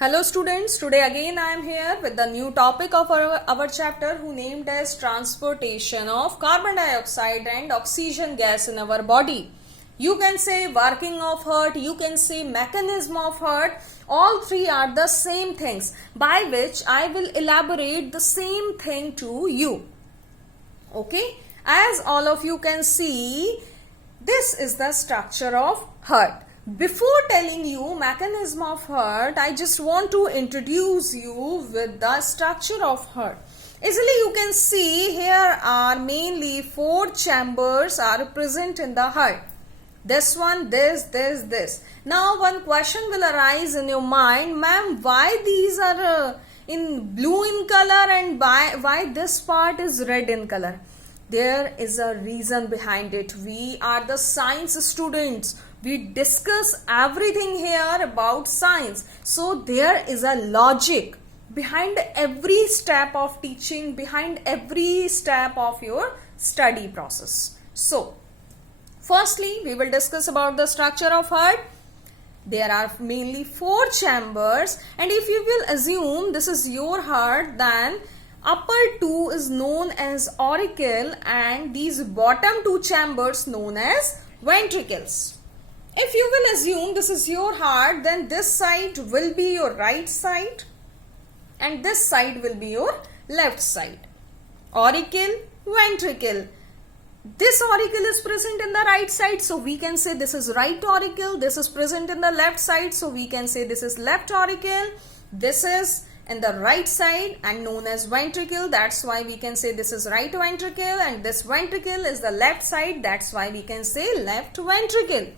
Hello students, today again I am here with the new topic of our chapter who named as transportation of carbon dioxide and oxygen gas in our body. You can say working of heart, you can say mechanism of heart, all three are the same things by which I will elaborate the same thing to you. Okay, as all of you can see, this is the structure of heart. Before telling you mechanism of heart, I just want to introduce you with the structure of heart. Easily you can see here are mainly 4 chambers are present in the heart. This one, this. Now one question will arise in your mind, ma'am, why these are in blue in color and why this part is red in color? There is a reason behind it. We are the science students. We discuss everything here about science. So there is a logic behind every step of teaching, behind every step of your study process. So, firstly, we will discuss about the structure of heart. There are mainly 4 chambers, and if you will assume this is your heart, then upper 2 is known as auricle and these bottom 2 chambers known as ventricles. If you will assume this is your heart, then this side will be your right side and this side will be your left side. Auricle, ventricle. This auricle is present in the right side, so we can say this is right auricle. This is present in the left side, so we can say this is left auricle. This is in the right side and known as ventricle. That's why we can say this is right ventricle, and this ventricle is the left side. That's why we can say left ventricle.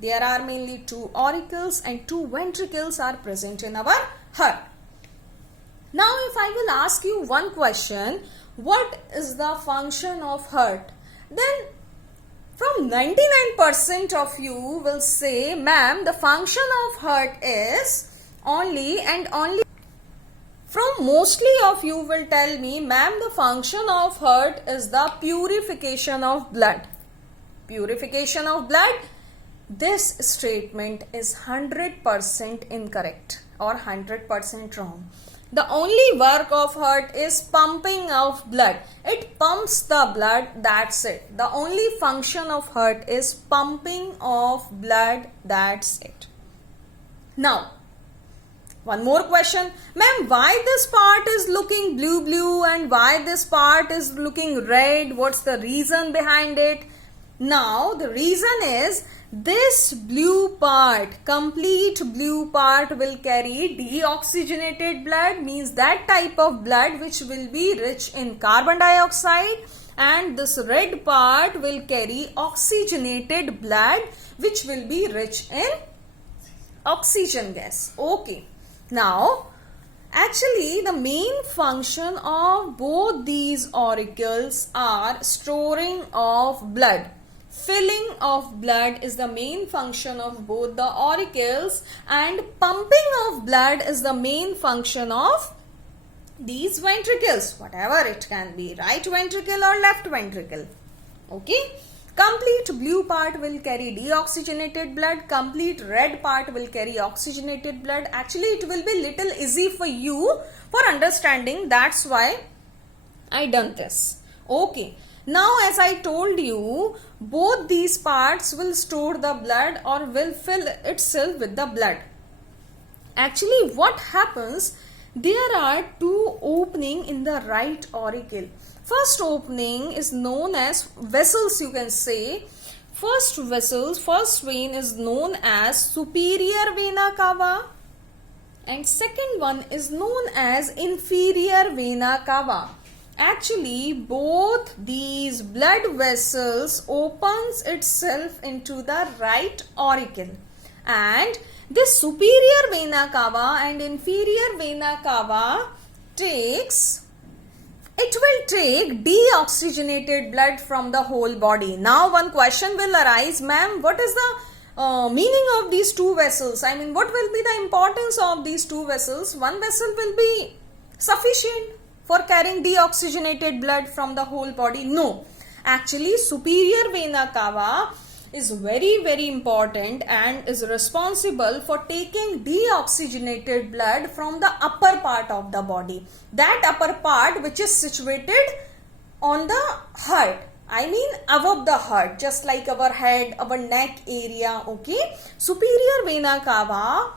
There are mainly 2 auricles and 2 ventricles are present in our heart. Now if I will ask you one question, what is the function of heart? Then from 99% of you will say, ma'am, the function of heart is only and only. From mostly of you will tell me, ma'am, the function of heart is the purification of blood. Purification of blood. This statement is 100% incorrect or 100% wrong. The only work of heart is pumping of blood. It pumps the blood, that's it. The only function of heart is pumping of blood, that's it. Now, one more question. Ma'am, why this part is looking blue and why this part is looking red? What's the reason behind it? Now, the reason is this blue part, complete blue part will carry deoxygenated blood, means that type of blood which will be rich in carbon dioxide, and this red part will carry oxygenated blood which will be rich in oxygen gas. Okay. Now, actually the main function of both these auricles are storing of blood. Filling of blood is the main function of both the auricles, and pumping of blood is the main function of these ventricles, whatever it can be, right ventricle or left ventricle. Okay. Complete blue part will carry deoxygenated blood, complete red part will carry oxygenated blood. Actually it will be little easy for you for understanding, that's why I done this. Okay. Now as I told you, both these parts will store the blood or will fill itself with the blood. Actually what happens, there are 2 openings in the right auricle. First opening is known as vessels, you can say. First vein is known as superior vena cava and second one is known as inferior vena cava. Actually, both these blood vessels opens itself into the right auricle, and this superior vena cava and inferior vena cava it will take deoxygenated blood from the whole body. Now one question will arise, ma'am, what is the meaning of these 2 vessels? I mean, what will be the importance of these 2 vessels? One vessel will be sufficient for carrying deoxygenated blood from the whole body? No. Actually, superior vena cava is very important and is responsible for taking deoxygenated blood from the upper part of the body. That upper part which is situated on the heart. I mean above the heart, just like our head, our neck area, okay. Superior vena cava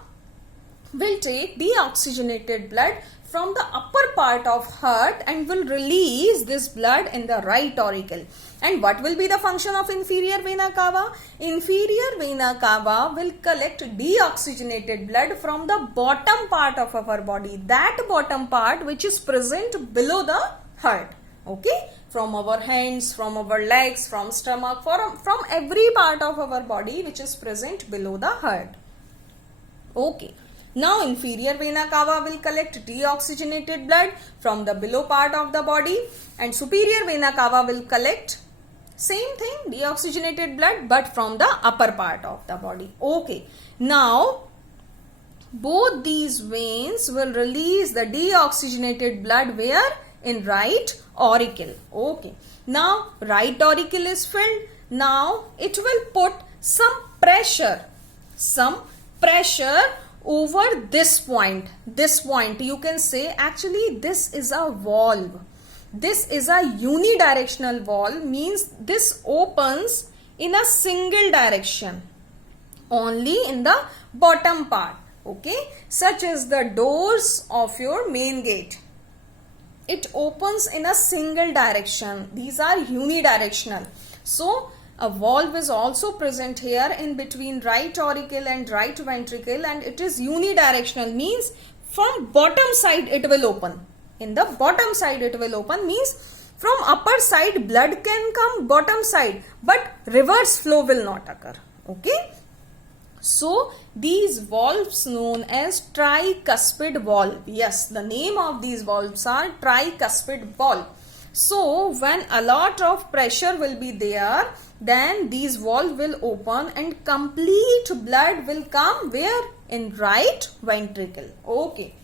will take deoxygenated blood from the upper part of heart and will release this blood in the right auricle. And what will be the function of inferior vena cava? Inferior vena cava will collect deoxygenated blood from the bottom part of our body, that bottom part which is present below the heart, okay, from our hands, from our legs, from stomach, from every part of our body which is present below the heart, okay. Now inferior vena cava will collect deoxygenated blood from the below part of the body, and superior vena cava will collect same thing, deoxygenated blood, but from the upper part of the body, okay. Now both these veins will release the deoxygenated blood where? In right auricle, okay. Now right auricle is filled. Now it will put some pressure over this point. You can say actually this is a valve. This is a unidirectional valve, means this opens in a single direction, only in the bottom part, okay, such as the doors of your main gate. It opens in a single direction. These are unidirectional. So a valve is also present here in between right auricle and right ventricle, and it is unidirectional, means from bottom side it will open. In the bottom side it will open, means from upper side blood can come bottom side, but reverse flow will not occur, okay. So these valves known as tricuspid valve. Yes, the name of these valves are tricuspid valve. So when a lot of pressure will be there, then these valves will open and complete blood will come where? In right ventricle, okay.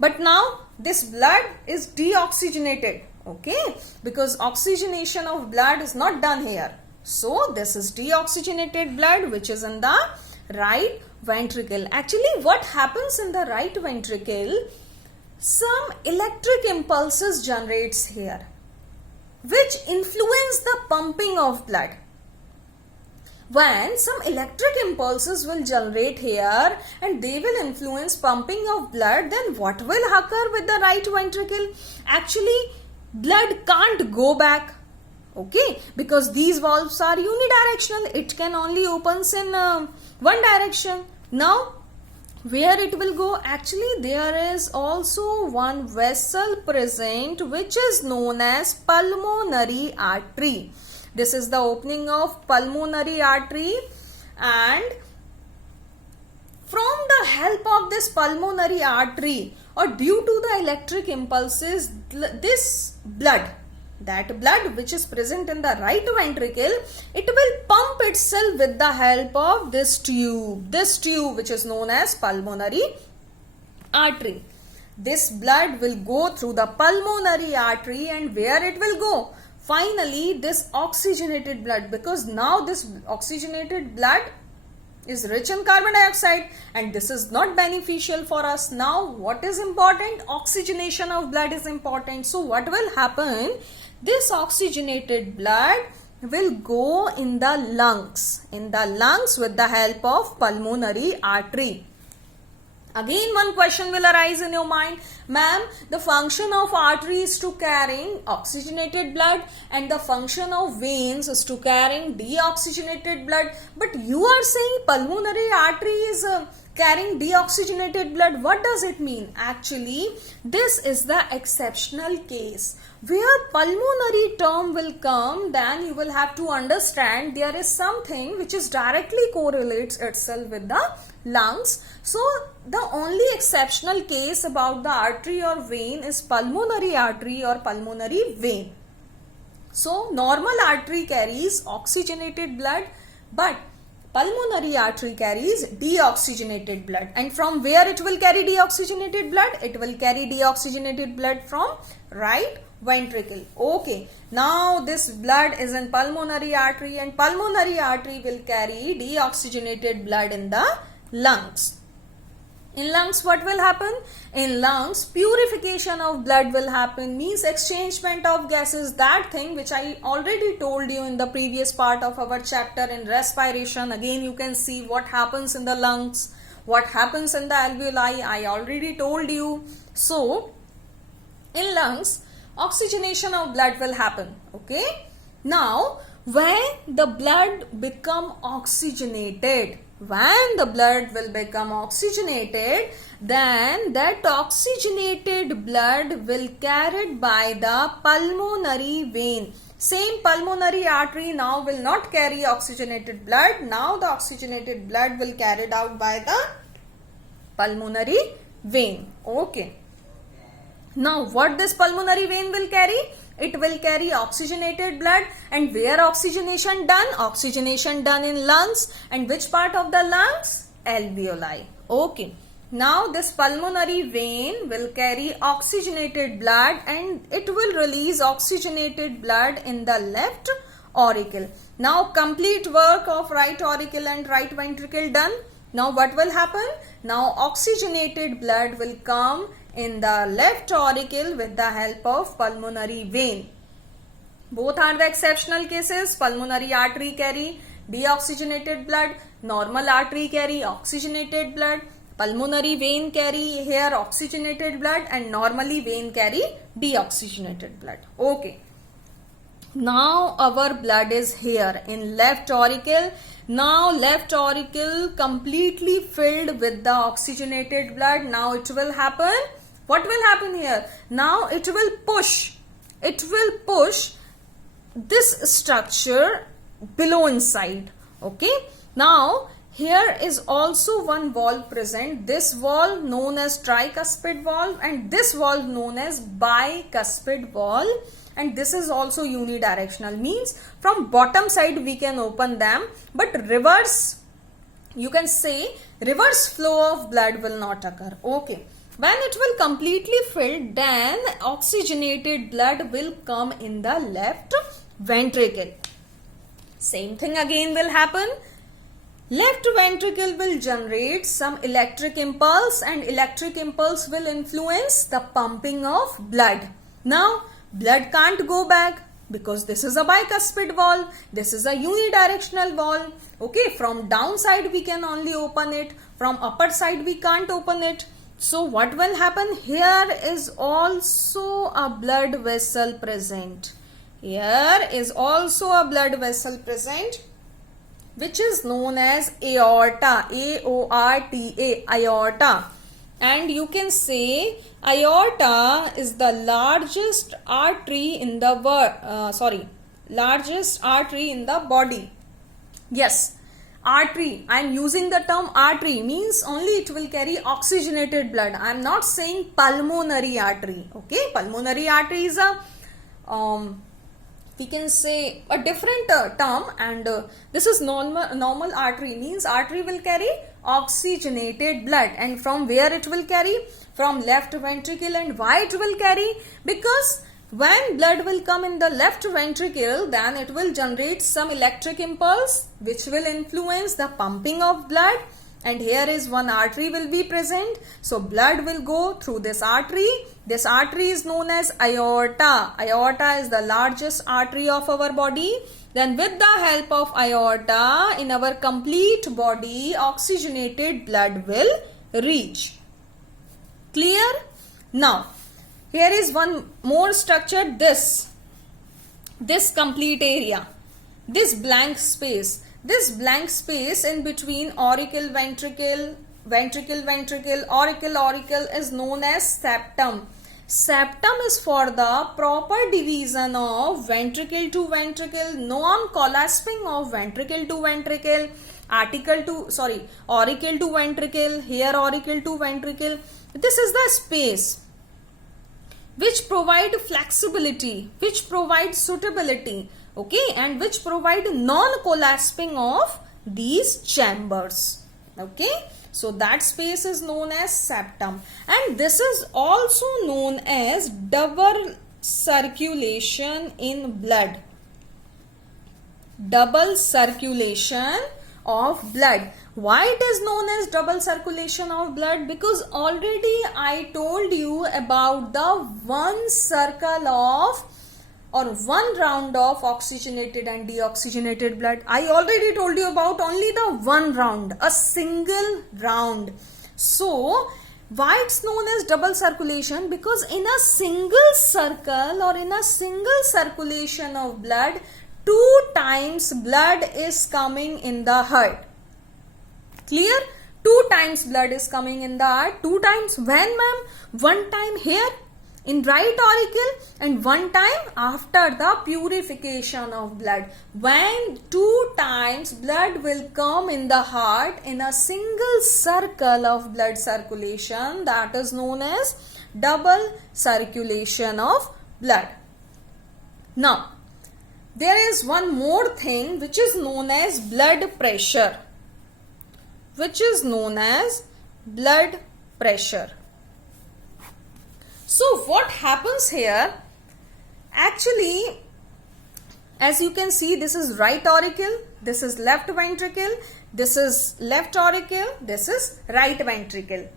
But now this blood is deoxygenated, okay, because oxygenation of blood is not done here. So this is deoxygenated blood which is in the right ventricle. Actually what happens in the right ventricle? Some electric impulses generates here which influence the pumping of blood. When some electric impulses will generate here and they will influence pumping of blood, then what will occur with the right ventricle? Actually blood can't go back, okay, because these valves are unidirectional. It can only opens in one direction. Now where it will go? Actually there is also one vessel present which is known as pulmonary artery. This is the opening of pulmonary artery, and from the help of this pulmonary artery or due to the electric impulses, this blood, that blood which is present in the right ventricle, it will pump itself with the help of this tube which is known as pulmonary artery. This blood will go through the pulmonary artery, and where it will go? Finally this oxygenated blood, because now this oxygenated blood is rich in carbon dioxide and this is not beneficial for us. Now what is important? Oxygenation of blood is important. So what will happen? This oxygenated blood will go in the lungs with the help of pulmonary artery. Again one question will arise in your mind, ma'am, the function of artery is to carrying oxygenated blood and the function of veins is to carrying deoxygenated blood, but you are saying pulmonary artery is carrying deoxygenated blood. What does it mean? Actually this is the exceptional case. Where pulmonary term will come, then you will have to understand there is something which is directly correlates itself with the lungs. So the only exceptional case about the artery or vein is pulmonary artery or pulmonary vein. So normal artery carries oxygenated blood, but Pulmonary artery carries deoxygenated blood. And from where it will carry deoxygenated blood? It will carry deoxygenated blood from right ventricle. Okay. Now this blood is in pulmonary artery, and pulmonary artery will carry deoxygenated blood in the lungs. In lungs, what will happen? In lungs, purification of blood will happen, means exchangement of gases, that thing which I already told you in the previous part of our chapter in respiration. Again, you can see what happens in the lungs, what happens in the alveoli. I already told you. So, in lungs, oxygenation of blood will happen. Okay. Now, when the blood become oxygenated, when the blood will become oxygenated, then that oxygenated blood will carried by the pulmonary vein. Same pulmonary artery now will not carry oxygenated blood. Now the oxygenated blood will carried out by the pulmonary vein. Okay. Now what this pulmonary vein will carry? It will carry oxygenated blood. And where oxygenation done? Oxygenation done in lungs. And which part of the lungs? Alveoli. Okay. Now this pulmonary vein will carry oxygenated blood and it will release oxygenated blood in the left auricle. Now complete work of right auricle and right ventricle done. Now what will happen? Now oxygenated blood will come in the left auricle with the help of pulmonary vein. Both are the exceptional cases. Pulmonary artery carry deoxygenated blood, normal artery carry oxygenated blood, pulmonary vein carry here oxygenated blood, and normally vein carry deoxygenated blood. Okay. Now our blood is here in left auricle. Now left auricle completely filled with the oxygenated blood. Now it will happen. What will happen here? Now it will push this structure below inside. Okay. Now here is also one valve present. This valve known as tricuspid valve and this valve known as bicuspid valve. And this is also unidirectional, means from bottom side we can open them, but reverse, you can say reverse flow of blood will not occur. Okay. When it will completely fill, then oxygenated blood will come in the left ventricle. Same thing again will happen. Left ventricle will generate some electric impulse and electric impulse will influence the pumping of blood. Now, blood can't go back because this is a bicuspid valve. This is a unidirectional valve. Okay, from downside we can only open it. From upper side we can't open it. So what will happen? Here is also a blood vessel present. Here is also a blood vessel present, which is known as aorta. A-O-R-T-A, aorta. And you can say aorta is the largest artery in the largest artery in the body. Yes, artery. I am using the term artery, means only it will carry oxygenated blood. I am not saying pulmonary artery. Okay, pulmonary artery is a we can say a different term, and this is normal artery, means artery will carry oxygenated blood. And from where it will carry? From left ventricle. And why it will carry? Because when blood will come in the left ventricle, then it will generate some electric impulse which will influence the pumping of blood. And here is one artery will be present. So blood will go through this artery. This artery is known as aorta. Aorta is the largest artery of our body. Then with the help of aorta, in our complete body, oxygenated blood will reach. Clear? Now, here is one more structure, this complete area, this blank space. This blank space in between auricle, ventricle, ventricle, auricle is known as septum. Septum is for the proper division of ventricle to ventricle, non-collasping of ventricle to ventricle, auricle to ventricle, here auricle to ventricle. This is the space which provide flexibility, which provide suitability. Okay, and which provide non-collasping of these chambers. Okay, so that space is known as septum, and this is also known as double circulation in blood. Double circulation of blood. Why it is known as double circulation of blood? Because already I told you about the one circle of or one round of oxygenated and deoxygenated blood. I already told you about only the one round, a single round. So why it's known as double circulation? Because in a single circle or in a single circulation of blood, 2 times blood is coming in the heart. Clear? 2 times blood is coming in the heart. 2 times when, ma'am? 1 time here in right auricle and 1 time after the purification of blood. When 2 times blood will come in the heart in a single circle of blood circulation, that is known as double circulation of blood. Now, there is one more thing which is known as blood pressure. Which is known as blood pressure. So what happens here? Actually, as you can see, this is right auricle, this is left ventricle, this is left auricle, this is right ventricle.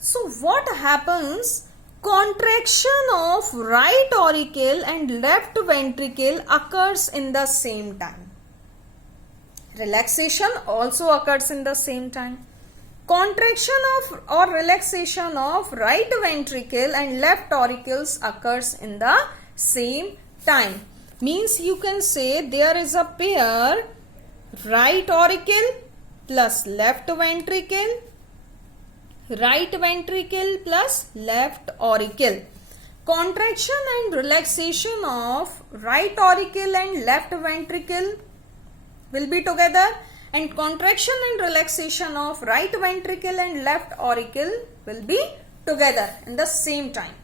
So what happens? Contraction of right auricle and left ventricle occurs in the same time. Relaxation also occurs in the same time. Contraction of or relaxation of right ventricle and left auricles occurs in the same time. Means you can say there is a pair right auricle plus left ventricle, right ventricle plus left auricle. Contraction and relaxation of right auricle and left ventricle will be together, and contraction and relaxation of right ventricle and left auricle will be together in the same time.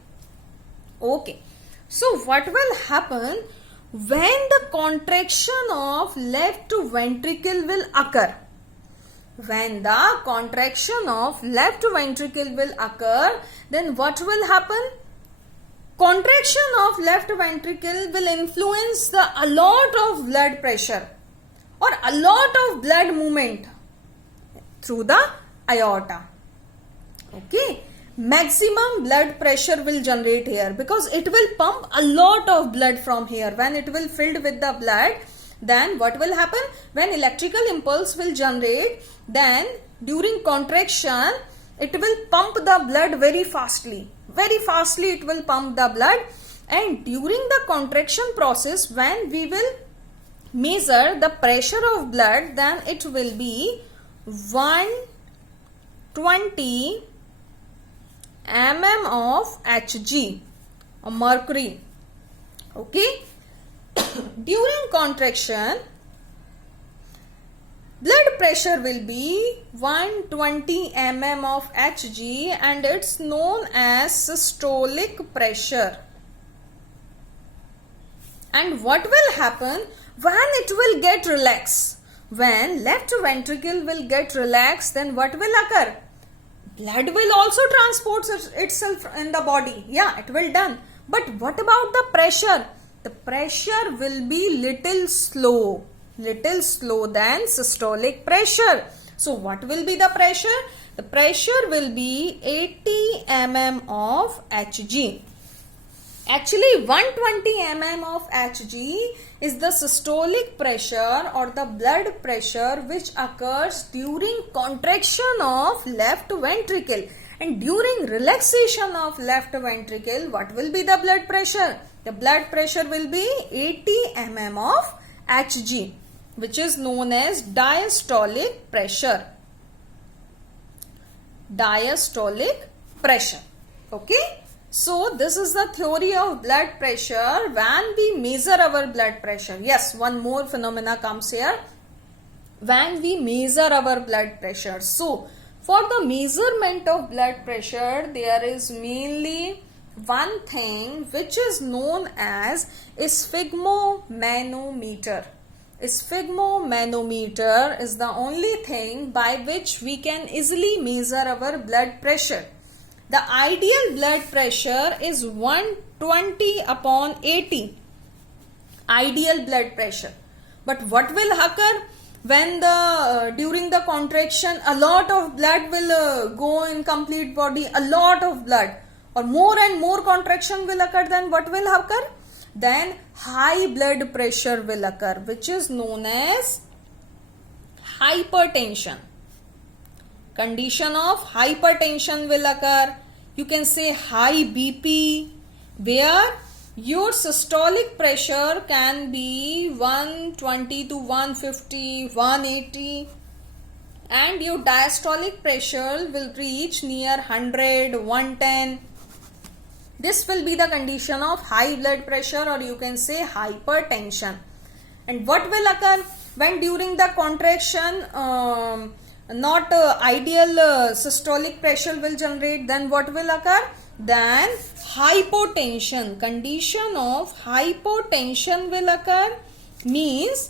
Okay, so what will happen when the contraction of left ventricle will occur? When the contraction of left ventricle will occur, then what will happen? Contraction of left ventricle will influence a lot of blood pressure or a lot of blood movement through the aorta. Okay, maximum blood pressure will generate here because it will pump a lot of blood from here. When it will filled with the blood, then what will happen? When electrical impulse will generate, then during contraction it will pump the blood very fastly. Very fastly it will pump the blood, and during the contraction process, when we will measure the pressure of blood, then it will be 120 mm of Hg or mercury. Okay, during contraction blood pressure will be 120 mm of Hg, and it's known as systolic pressure. And what will happen when it will get relaxed? When left ventricle will get relaxed, then what will occur? Blood will also transport itself in the body. Yeah, it will done. But what about the pressure? The pressure will be little slow than systolic pressure. So what will be the pressure? The pressure will be 80 mm of Hg. Actually 120 mm of Hg is the systolic pressure or the blood pressure which occurs during contraction of left ventricle, and during relaxation of left ventricle, what will be the blood pressure? The blood pressure will be 80 mm of Hg, which is known as diastolic pressure. Diastolic pressure. Okay. So this is the theory of blood pressure when we measure our blood pressure. Yes, one more phenomena comes here. When we measure our blood pressure. So for the measurement of blood pressure, there is mainly one thing which is known as sphygmomanometer. Sphygmomanometer is the only thing by which we can easily measure our blood pressure. The ideal blood pressure is 120/80. Ideal blood pressure. But what will occur when during the contraction a lot of blood will go in complete body, a lot of blood, or more and more contraction will occur, then what will occur? Then high blood pressure will occur, which is known as hypertension. Condition of hypertension will occur. You can say high BP, where your systolic pressure can be 120 to 150, 180, and your diastolic pressure will reach near 100, 110. This will be the condition of high blood pressure, or you can say hypertension. And what will occur when during the contraction not ideal systolic pressure will generate? Then what will occur? Then hypotension. Condition of hypotension will occur, means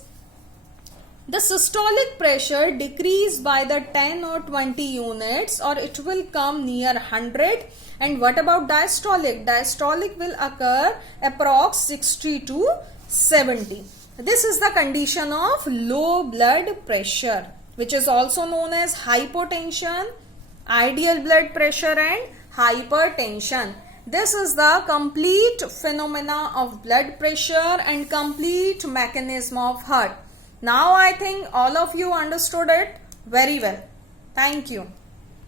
the systolic pressure decrease by the 10 or 20 units, or it will come near 100. And what about diastolic? Diastolic will occur approx 60 to 70. This is the condition of low blood pressure, which is also known as hypotension, ideal blood pressure, and hypertension. This is the complete phenomena of blood pressure and complete mechanism of heart. Now I think all of you understood it very well. Thank you.